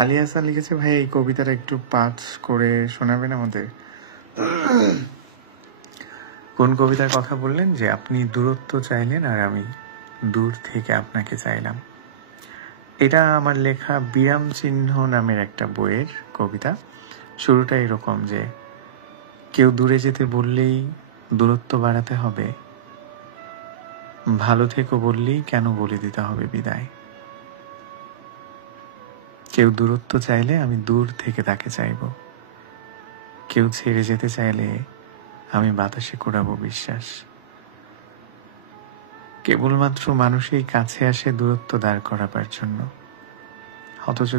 আলী হাসান লিখেছে, ভাই এই কবিতাটা একটু পাঠ করে শোনাবেন আমাদের? কোন কবিতার কথা বললেন? যে আপনি দূরত্ব চাইলেন আর আমি দূর থেকে আপনাকে চাইলাম। এটা আমার লেখা বিরাম চিহ্ন নামের একটা বইয়ের কবিতা। শুরুটা এরকম যে, কেউ দূরে যেতে বললেই দূরত্ব বাড়াতে হবে, ভালো থেকো বললেই কেন বলে দিতে হবে বিদায়। কেউ দূরত্ব চাইলে আমি দূর থেকে তাকে চাইব, কেউ ছেড়ে যেতে চাইলে আমি বাতাসে কুড়াবো বিশ্বাস। কেবলমাত্র মানুষই কাছে আসে দূরত্ব দাঁড় করাবার জন্য। অথচ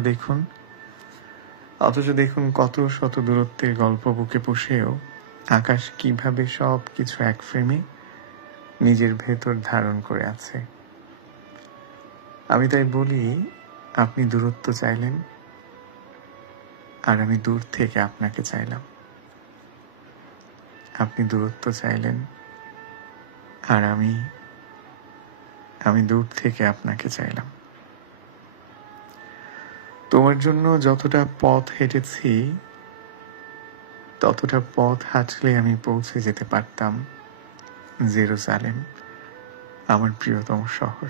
দেখুন কত শত দূরত্বের গল্প বুকে পুষেও আকাশ কিভাবে সব কিছু এক ফ্রেমে নিজের ভেতর ধারণ করে আছে। আমি তাই বলি, আপনি দূরত্ব চাইলেন আর আমি দূর থেকে আপনাকে চাইলাম। আপনি দূরত্ব চাইলেন আর আমি দূর থেকে আপনাকে চাইলাম। তোমার জন্য যতটা পথ হেঁটেছি, ততটা পথ হাঁটলে আমি পৌঁছে যেতে পারতাম জেরুজালেম, আমার প্রিয়তম শহর।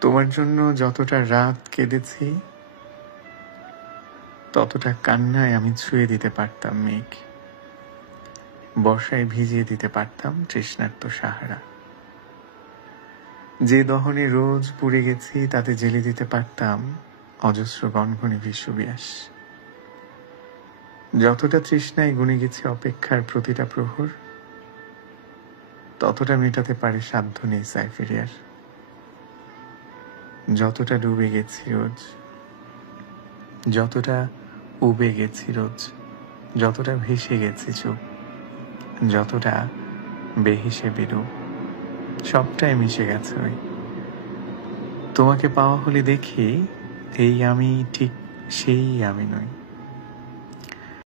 তোমার জন্য যতটা রাত কেঁদেছি, ততটা কান্নায় আমি ছুঁয়ে দিতে পারতাম মেঘ, বর্ষায় ভিজিয়ে দিতে পারতাম তৃষ্ণার্ত সাহারা। যে দহনে রোজ পুড়ে গেছি, তাতে জেলে দিতে পারতাম অজস্র গনগনে বিশ্বব্যাস। যতটা তৃষ্ণায় গুনে গেছি অপেক্ষার প্রতিটা প্রহর, ততটা মেটাতে পারে সাধ্য নেই সাইফেরিয়ার। যতটা ডুবে গেছি রোজ, যতটা উবে গেছি রোজ, যতটা ভেসে গেছি চুপ, যতটা বেহেসে বেরুপ, সবটাই মিশে গেছে ওই। তোমাকে পাওয়া হলে দেখি এই আমি ঠিক সেই আমি নই।